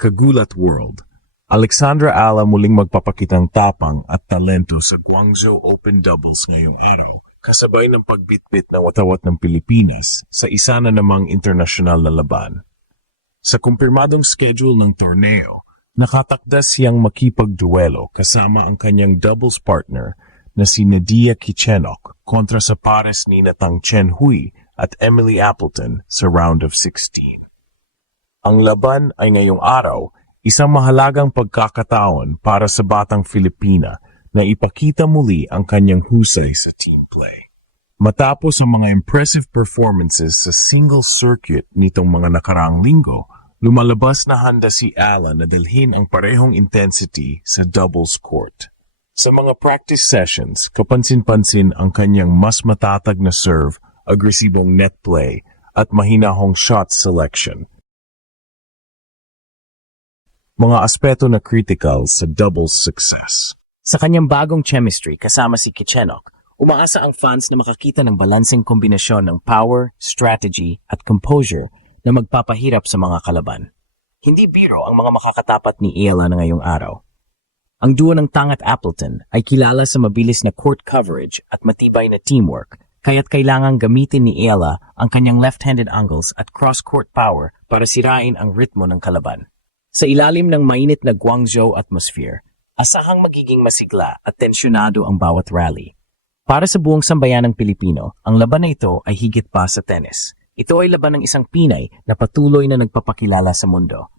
Kagulat World. Alexandra Ala muling magpapakitang tapang at talento sa Guangzhou Open Doubles ngayong araw, kasabay ng pagbitbit ng watawat ng Pilipinas sa isa na namang internasyonal na laban. Sa kumpirmadong schedule ng torneo, nakatakda siyang makipagduelo kasama ang kanyang doubles partner na si Nadia Kichenok kontra sa pares ni Tang Chenhui at Emily Appleton sa round of 16. Ang laban ay ngayong araw, isang mahalagang pagkakataon para sa batang Filipina na ipakita muli ang kanyang husay sa team play. Matapos ang mga impressive performances sa single circuit nitong mga nakaraang linggo, lumalabas na handa si Ala na dilhin ang parehong intensity sa doubles court. Sa mga practice sessions, kapansin-pansin ang kanyang mas matatag na serve, agresibong net play, at mahinahong shot selection. Mga aspeto na critical sa doubles success. Sa kanyang bagong chemistry kasama si Kichenok, umaasa ang fans na makakita ng balanseng kombinasyon ng power, strategy at composure na magpapahirap sa mga kalaban. Hindi biro ang mga makakatapat ni Ala na ngayong araw. Ang duo ng Tang at Appleton ay kilala sa mabilis na court coverage at matibay na teamwork, kaya't kailangang gamitin ni Ala ang kanyang left-handed angles at cross-court power para sirain ang ritmo ng kalaban. Sa ilalim ng mainit na Guangzhou atmosphere, asahang magiging masigla at tensyonado ang bawat rally. Para sa buong sambayanang Pilipino, ang laban na ito ay higit pa sa tennis. Ito ay laban ng isang Pinay na patuloy na nagpapakilala sa mundo.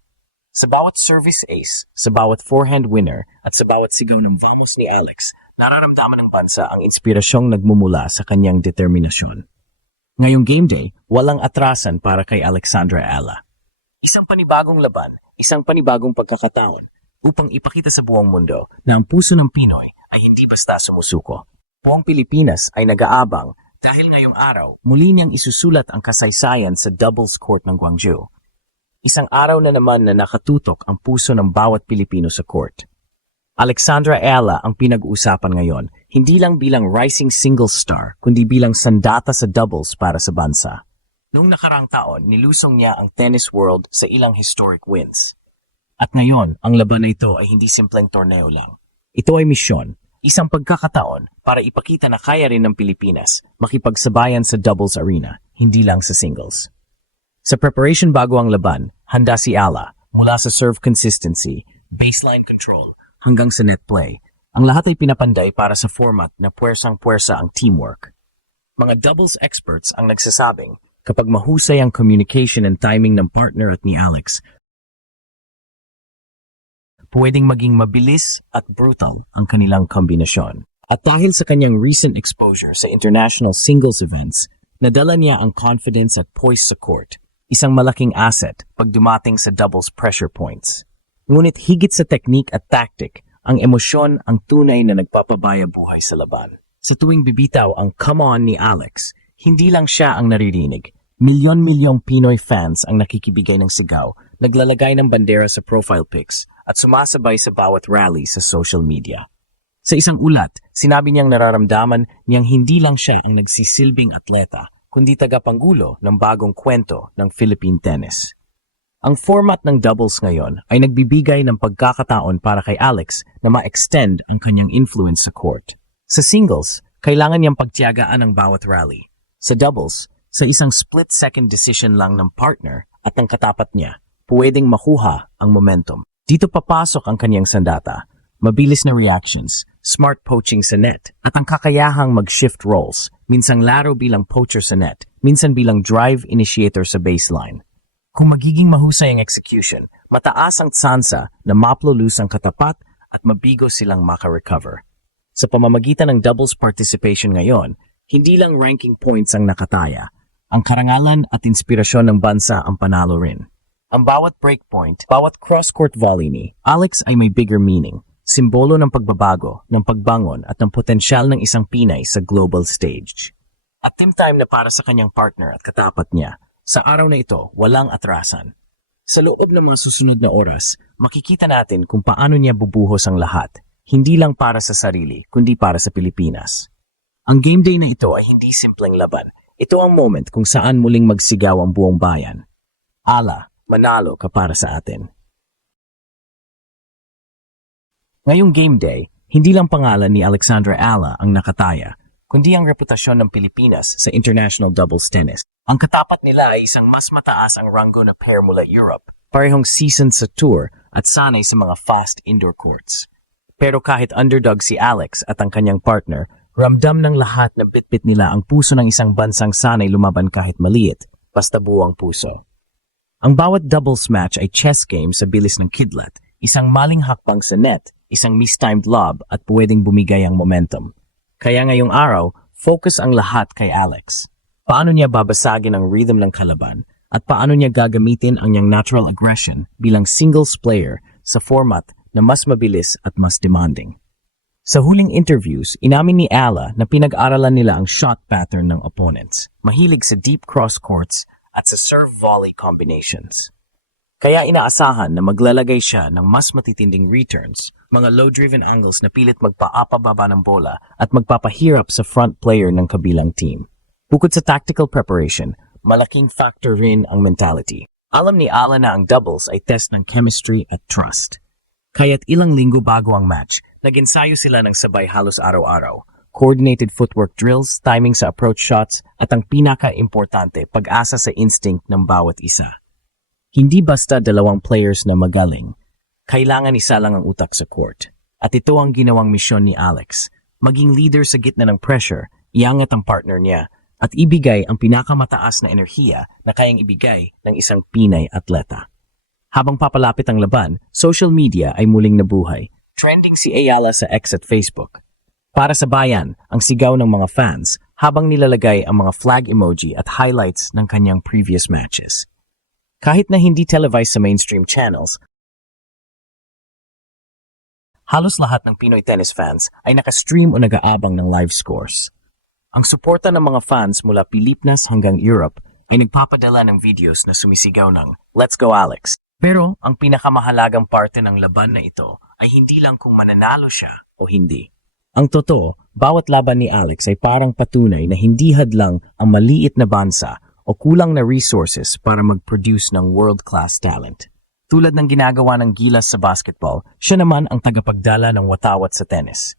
Sa bawat service ace, sa bawat forehand winner, at sa bawat sigaw ng vamos ni Alex, nararamdaman ng bansa ang inspirasyong nagmumula sa kanyang determinasyon. Ngayong game day, walang atrasan para kay Alexandra Ala. Isang panibagong laban, isang panibagong pagkakataon upang ipakita sa buong mundo na ang puso ng Pinoy ay hindi basta sumusuko. Buong Pilipinas ay nag-aabang dahil ngayong araw muli niyang isusulat ang kasaysayan sa doubles court ng Guangzhou. Isang araw na naman na nakatutok ang puso ng bawat Pilipino sa court. Alexandra Ala ang pinag-uusapan ngayon, hindi lang bilang rising singles star, kundi bilang sandata sa doubles para sa bansa. Noong nakarang taon, nilusong niya ang tennis world sa ilang historic wins. At ngayon, ang laban na ito ay hindi simpleng torneo lang. Ito ay misyon, isang pagkakataon para ipakita na kaya rin ng Pilipinas makipagsabayan sa doubles arena, hindi lang sa singles. Sa preparation bago ang laban, handa si Ala mula sa serve consistency, baseline control, hanggang sa net play. Ang lahat ay pinapanday para sa format na puwersang-puwersa ang teamwork. Mga doubles experts ang nagsasabing, kapag mahusay ang communication and timing ng partner at ni Alex, pwedeng maging mabilis at brutal ang kanilang kombinasyon. At dahil sa kanyang recent exposure sa international singles events, nadala niya ang confidence at poise sa court, isang malaking asset pag dumating sa doubles pressure points. Ngunit higit sa technique at tactic, ang emosyon ang tunay na nagpapabaya buhay sa laban. Sa tuwing bibitaw ang come on ni Alex, hindi lang siya ang naririnig. Milyon-milyong Pinoy fans ang nakikibigay ng sigaw, naglalagay ng bandera sa profile pics, at sumasabay sa bawat rally sa social media. Sa isang ulat, sinabi niyang nararamdaman niyang hindi lang siya ang nagsisilbing atleta, kundi tagapanggulo ng bagong kwento ng Philippine tennis. Ang format ng doubles ngayon ay nagbibigay ng pagkakataon para kay Alex na ma-extend ang kanyang influence sa court. Sa singles, kailangan niyang pagtiyagaan ang bawat rally. Sa doubles, sa isang split-second decision lang ng partner at ng katapat niya, pwedeng makuha ang momentum. Dito papasok ang kanyang sandata, mabilis na reactions, smart poaching sa net, at ang kakayahang mag-shift roles, minsang laro bilang poacher sa net, minsan bilang drive initiator sa baseline. Kung magiging mahusay ang execution, mataas ang tsansa na maplulus ang katapat at mabigo silang makarecover. Sa pamamagitan ng doubles participation ngayon, hindi lang ranking points ang nakataya, ang karangalan at inspirasyon ng bansa ang panalo rin. Ang bawat breakpoint, bawat cross-court volley ni Alex ay may bigger meaning, simbolo ng pagbabago, ng pagbangon at ng potensyal ng isang Pinay sa global stage. At team time na para sa kanyang partner at katapat niya, sa araw na ito, walang atrasan. Sa loob ng mga susunod na oras, makikita natin kung paano niya bubuhos ang lahat, hindi lang para sa sarili, kundi para sa Pilipinas. Ang game day na ito ay hindi simpleng laban. Ito ang moment kung saan muling magsigaw ang buong bayan. Ala, manalo ka para sa atin. Ngayong game day, hindi lang pangalan ni Alexandra Ala ang nakataya, kundi ang reputasyon ng Pilipinas sa international doubles tennis. Ang katapat nila ay isang mas mataas ang ranggo na pair mula Europe, parehong seasoned sa tour at sanay sa mga fast indoor courts. Pero kahit underdog si Alex at ang kanyang partner, ramdam ng lahat na bitbit nila ang puso ng isang bansang sanay lumaban kahit maliit, basta buo ang puso. Ang bawat doubles match ay chess game sa bilis ng kidlat, isang maling hakbang sa net, isang mistimed lob at pwedeng bumigay ang momentum. Kaya ngayong araw, focus ang lahat kay Alex. Paano niya babasagin ang rhythm ng kalaban at paano niya gagamitin ang niyang natural aggression bilang singles player sa format na mas mabilis at mas demanding. Sa huling interviews, inamin ni Ala na pinag-aralan nila ang shot pattern ng opponents, mahilig sa deep cross courts at sa serve-volley combinations. Kaya inaasahan na maglalagay siya ng mas matitinding returns, mga low-driven angles na pilit magpaapababa ng bola at magpapahirap sa front player ng kabilang team. Bukod sa tactical preparation, malaking factor rin ang mentality. Alam ni Ala na ang doubles ay test ng chemistry at trust. Kaya't ilang linggo bago ang match, nag-ensayo sila ng sabay halos araw-araw. Coordinated footwork drills, timing sa approach shots, at ang pinaka-importante, pag-asa sa instinct ng bawat isa. Hindi basta dalawang players na magaling. Kailangan isa lang ang utak sa court. At ito ang ginawang misyon ni Alex. Maging leader sa gitna ng pressure, iangat ang partner niya, at ibigay ang pinakamataas na enerhiya na kayang ibigay ng isang Pinay atleta. Habang papalapit ang laban, social media ay muling nabuhay. Trending si Ayala sa X at Facebook. Para sa bayan, ang sigaw ng mga fans habang nilalagay ang mga flag emoji at highlights ng kanyang previous matches. Kahit na hindi televised sa mainstream channels, halos lahat ng Pinoy tennis fans ay nakastream o nag-aabang ng live scores. Ang suporta ng mga fans mula Pilipinas hanggang Europe ay nagpapadala ng videos na sumisigaw ng "Let's go Alex!" Pero ang pinakamahalagang parte ng laban na ito ay hindi lang kung mananalo siya o hindi. Ang totoo, bawat laban ni Alex ay parang patunay na hindi hadlang ang maliit na bansa o kulang na resources para mag-produce ng world-class talent. Tulad ng ginagawa ng Gilas sa basketball, siya naman ang tagapagdala ng watawat sa tennis.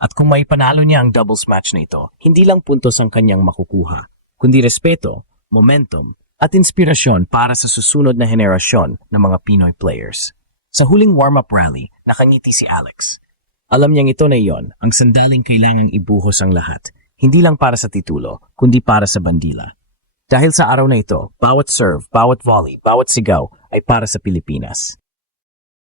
At kung may panalo niya ang doubles match na ito, hindi lang puntos ang kanyang makukuha, kundi respeto, momentum, at inspirasyon para sa susunod na henerasyon ng mga Pinoy players. Sa huling warm-up rally, nakangiti si Alex. Alam niyang ito na iyon, ang sandaling kailangang ibuhos ang lahat, hindi lang para sa titulo, kundi para sa bandila. Dahil sa araw na ito, bawat serve, bawat volley, bawat sigaw ay para sa Pilipinas.